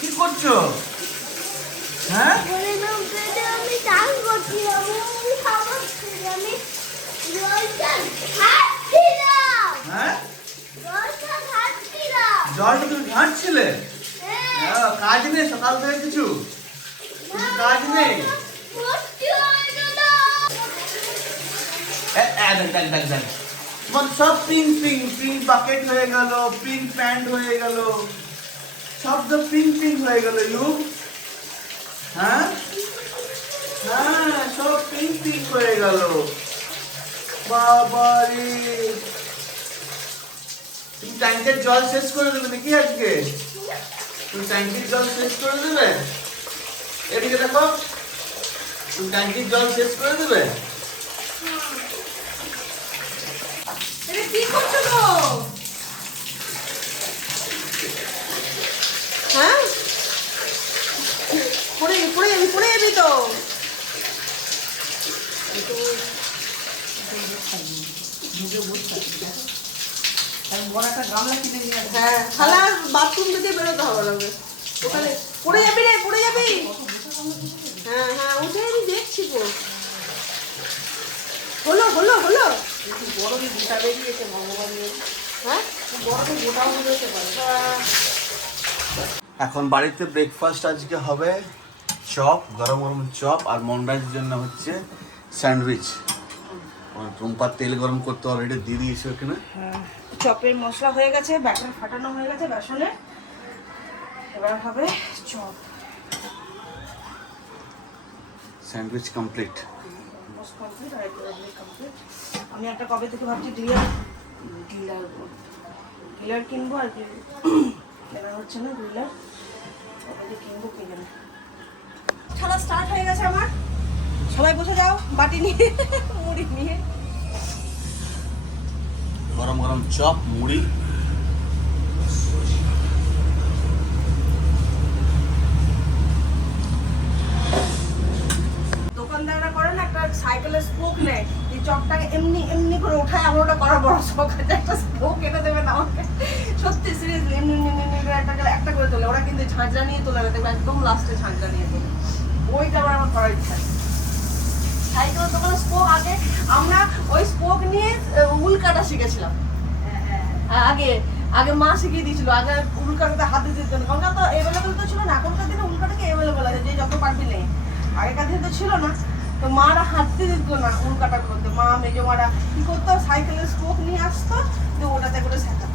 কি করছো? হ্যাঁ আমি চান করছিলাম, আমি খাবার আমি জলটা খাচ্ছিলাম। হ্যাঁ জলটা খাচ্ছিলাম। জলটা তুমি ঘাঁটছিলে? কাজ নেই সকাল থেকে কিছু কাজ নেই? ভর্তি হয়ে গেল। দেখ তোমার সব পিঙ্ক পিঙ্ক পিঙ্ক বাকেট হয়ে গেল, পিঙ্ক প্যান্ট হয়ে গেল, সব তো পিঙ্ক পিঙ্ক হয়ে গেল। ইউ হ্যাঁ হ্যাঁ সব পিঙ্ক পিঙ্ক হয়ে গেল। বাবারে, তুমি ট্যাঙ্কের জল শেষ করে দেবে নাকি আজকে? তুমি ট্যাঙ্কির জল শেষ করে দেবে? এদিকে দেখো, তুমি ট্যাঙ্কির জল শেষ করে দেবে? কি করছো গো? হ্যাঁ পড়ে যাবি তো। হ্যাঁ খালা বাথরুম থেকে বেরোতে হবে লাগবে, ওখানে পড়ে যাবি রে, পড়ে যাবি। হ্যাঁ হ্যাঁ উঠে আমি দেখছি গো। হলো হলো হলো হ্যাঁ এখন বাড়িতে ব্রেকফাস্ট আজকে হবে চপ, গরম গরম চপ, আর মনরাজের জন্য হচ্ছে স্যান্ডউইচ। টুম্পার তেল গরম করতে অলরেডি দিয়ে দিয়েছে ওখানে। চপের মশলা হয়ে গেছে, ব্যাটার ফাটানো হয়ে গেছে বেসনে, এবার হবে চপ। Sandwich complete. কমপ্লিট আর কমপ্লিট। আমি একটা কবে থেকে ভাবছি গ্রিলার কিনবো, আর কি কেনা হচ্ছে না গ্রিলার, কবে কিনবো কিনে। খেলা স্টার্ট হয়ে গেছে আমার, সবাই বসে যাও বাটি নিয়ে মুড়ি নিয়ে। গরম গরম চপ, মুড়ি। দোকানদাররা করে না একটা সাইকেলের স্পোক নেয়, এই চপটাকে এমনি এমনি করে ওঠায়, আমার ওটা করার বড় শখ আছে, একটা স্পোক এনে দেবেন আমাকে। সত্যি সিরিয়াসলি এমনি এমনি এমনি করে একটা করে তোলে ওরা, কিন্তু ঝাঁঝরা নিয়ে তোলে না, দেখবে একদম লাস্টে ঝাঁঝরা নিয়ে তোলে। ওইটা আমার করার ইচ্ছা। সাইকেলের দোকানে স্পোক, আগে আমরা ওই স্পোক নিয়ে উল কাটা শিখেছিলাম। আগে আগে মা শিখিয়ে দিয়েছিল, আগে উল কাটাতে হাত দিতে দিত না, কারণ তো এভেলেবেল তো ছিল না। এখনকার দিনে উল কাটাকে এভেলেবেল আছে, যে যত পারবি নেই। আগেকার দিনে তো ছিল না, তো মারা হাত দিয়ে দিত না উল কাটা করতে। মা মেজো মারা কি করতো, সাইকেলের স্পোক নিয়ে আসতো, তো ওটাতে করে শেখাতো।